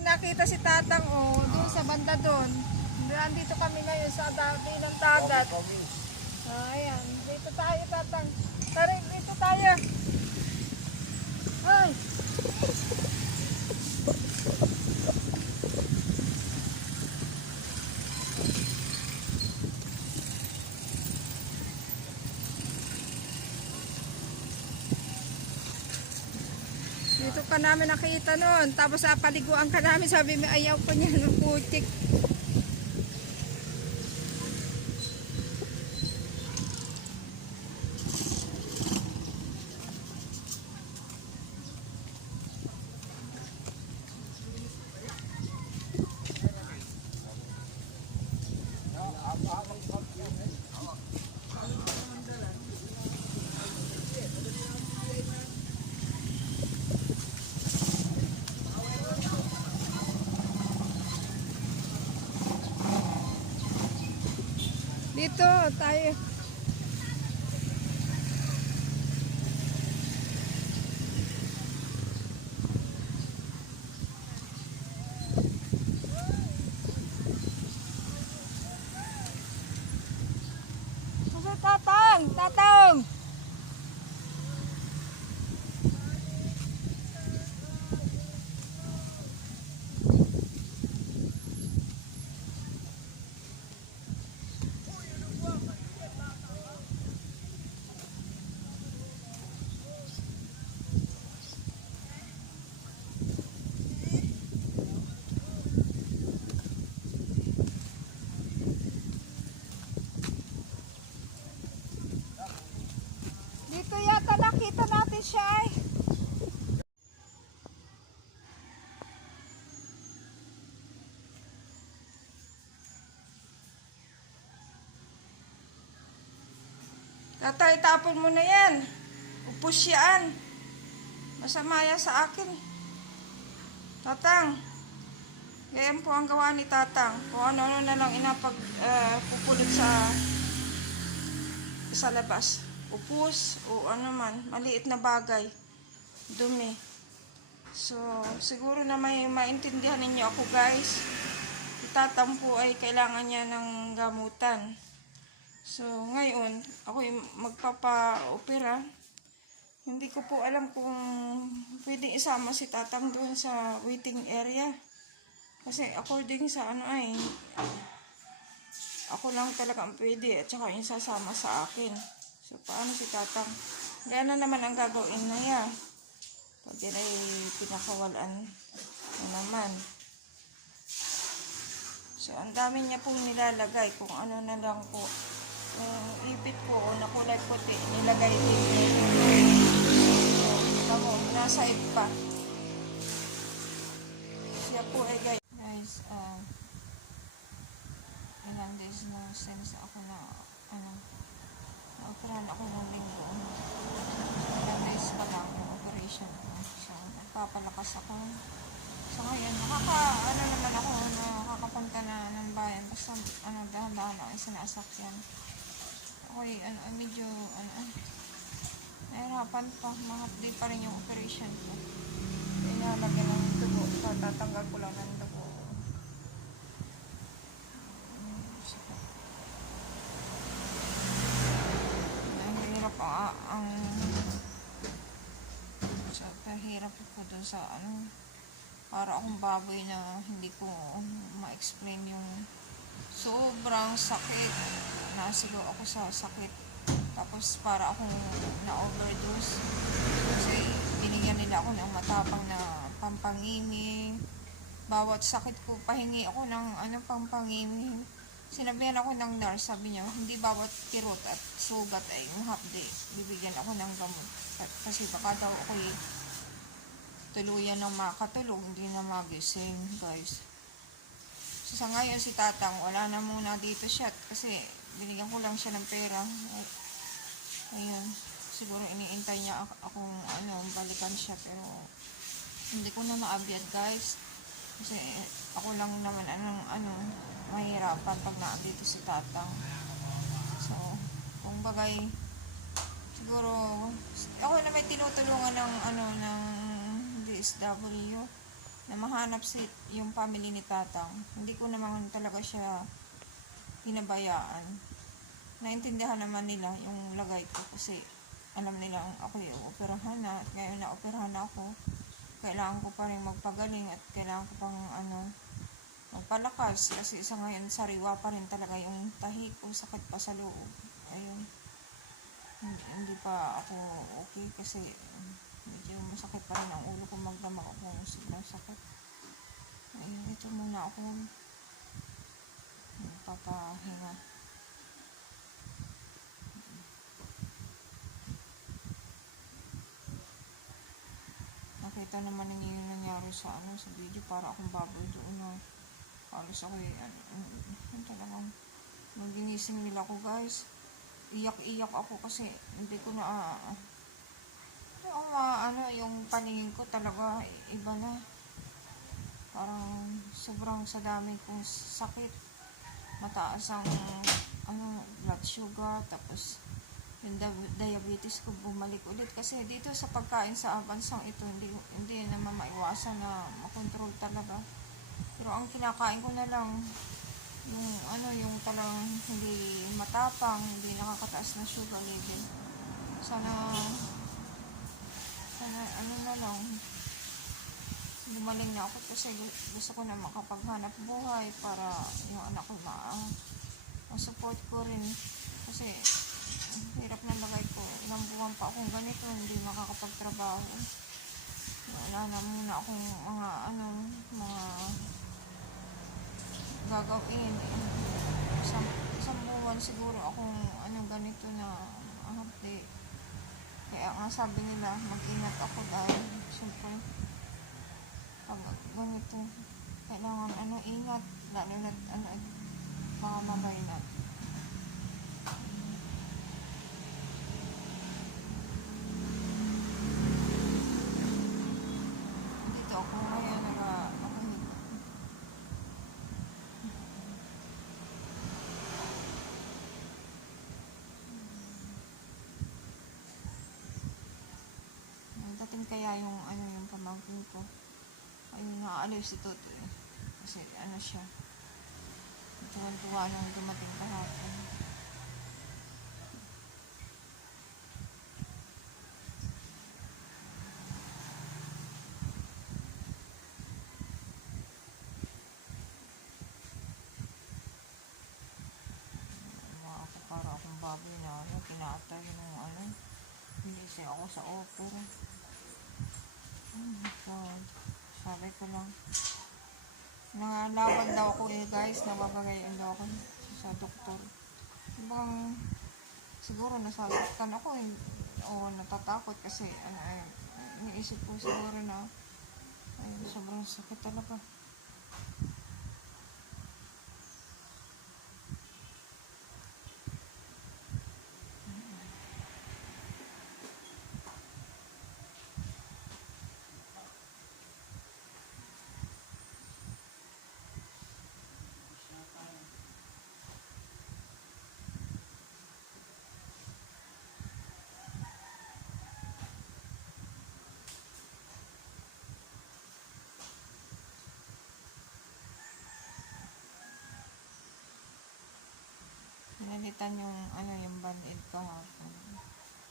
nakita si Tatang doon sa banda doon. Nandito kami ngayon sa dati ng dagat. Ayan, dito tayo Tatang. Tara, dito tayo. Ay. Dito ka namin nakita noon. Tapos paliguan ka namin. Sabi mo ayaw ko niya ng putik. Dito tayo. Tatang! Tatang! Dito yata nakita natin siya eh. Tatay, tapon mo na yan. Upos yan. Masama yan sa akin. Tatang, ganyan po ang gawa ni Tatang. Kung ano-ano na lang pupulot sa labas. Upos o ano man, maliit na bagay. Dumi. So, siguro na may maintindihan ninyo ako guys. Si Tatang po ay kailangan niya ng gamutan. So, ngayon, ako magpapa-opera. Hindi ko po alam kung pwedeng isama si Tatang doon sa waiting area. Kasi according sa ako lang talaga ang pwede at saka yung sasama sa akin. So, paano si Tatang? Kaya na naman ang gagawin na yan. Pag yan ay pinakawalan na naman. So, ang dami niya pong nilalagay kung ano na lang po. Ipit ko o na kulay puti, nilagay din niya. So, tamo, nasa pa. Siya po ay guys, ilang days na since ako na, na-operahan ako ng linggo. Ilang days pa lang yung operation ko. So, nagpapalakas ako. So, ngayon, naman ako, nakakapunta na ng bayan. Basta, dahan-dahan ako yung sinasakyan. Okay, medyo, nahirapan pa. Mahapdi pa rin yung operation ko. Inalagyan ng dugo. Tatanggal ko lang ng dugo. Nahirap nahirap ko dun sa para akong baboy na hindi ko ma-explain yung sobrang sakit. Nasigaw ako sa sakit. Tapos para akong na-overdose. Kasi binigyan nila ako ng matapang na pampangiming. Bawat sakit ko, pahingi ako ng pampangiming. Sinabihan ako ng nurse, sabi niya, hindi bawat kirot at sugat ay mahapdi. Bibigyan ako ng gamot. Kasi baka daw ako'y tuluyan ng makatulog, hindi na magising, guys. So, sa ngayon si Tatang, wala na muna dito siya kasi binigyan ko lang siya ng pera. Ayun, siguro iniintay niya akong balikan siya, pero hindi ko na maabyad guys. Kasi ako lang naman mahirapan pag naandito si Tatang. So, kung bagay, siguro, ako na may tinutulungan ng DSW. na mahanap yung family ni Tatang. Hindi ko naman talaga siya pinabayaan. Naintindihan naman nila yung lagay ko kasi alam nila ako yung operahan na at ngayon na operahan ako. Kailangan ko pa rin magpagaling at kailangan ko pang magpalakas kasi sa ngayon sariwa pa rin talaga yung tahi ko, sakit pa sa loob. Ayun. Hindi pa ako okay kasi medyo masakit pa rin ang ulo ko, magdamag ako ng sobrang sakit. Ayun, ito muna ako papahinga. Nakita naman ninyo yung nangyari sa sa video, para akong baboy doon na halos ako talagang nung ginising nila ko guys, iyak-iyak ako kasi hindi ko na yung paningin ko talaga iba na, parang sobrang sa dami kong sakit, mataas ang blood sugar, tapos yung diabetes ko bumalik ulit kasi dito sa pagkain sa bansang ito hindi naman maiwasan na makontrol talaga. Pero ang kinakain ko na lang yung talagang hindi matapang, hindi nakakataas na sugar level. Sana na lang gumaling na ako kasi gusto ko na makapaghanap buhay para yung anak ko ma-support ko rin kasi hirap na lagay ko. Ilang buwan pa akong ganito, hindi makakapagtrabaho. Wala na muna akong mga gagawin. Isang buwan siguro akong ganito na hapdi. Kaya nga sabi nila, mag-ingat ako dahil syempre pag ganito, kailangan ingat, lalo na mga mamay na. Dito ako ngayon nakahiga. Dating kaya yung pamangkin ko. Ayun, naaalay si Toto kasi siya, tuwan-tuwa nung dumating kahapon. Ako para akong baboy na tinatay nung hindi ako sa opera. Oh my God. Sabi ko lang, nangalaban daw ako guys, nababagayin daw ako sa doktor. Ibang siguro nasasaktan ako o natatakot kasi iniisip ko siguro na sobrang sakit talaga. Pinalitan yung band-aid kahapon.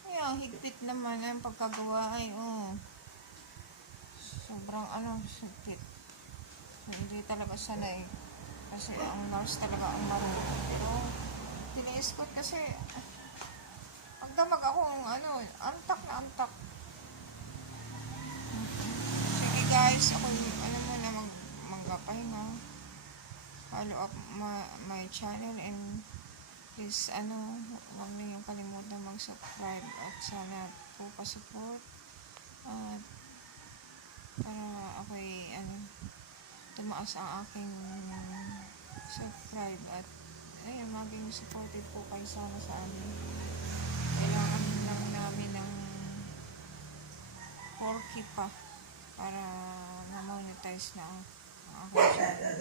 Ang higpit naman ang pagkagawa sobrang higpit. Hindi talaga sanay kasi ang nurse talaga ang marunong. Pero tiniis ko kasi pagdamag akong antak na antak. Sige guys, ako muna magpapahinga. Follow up my channel and please huwag niyong kalimutan mag-subscribe at sana po pa-support at para ako'y tumaas ang aking subscribe at maging supportive po kayo sana sa amin. Kailangan lang namin ng 4K pa para ma-monetize na ang aking channel.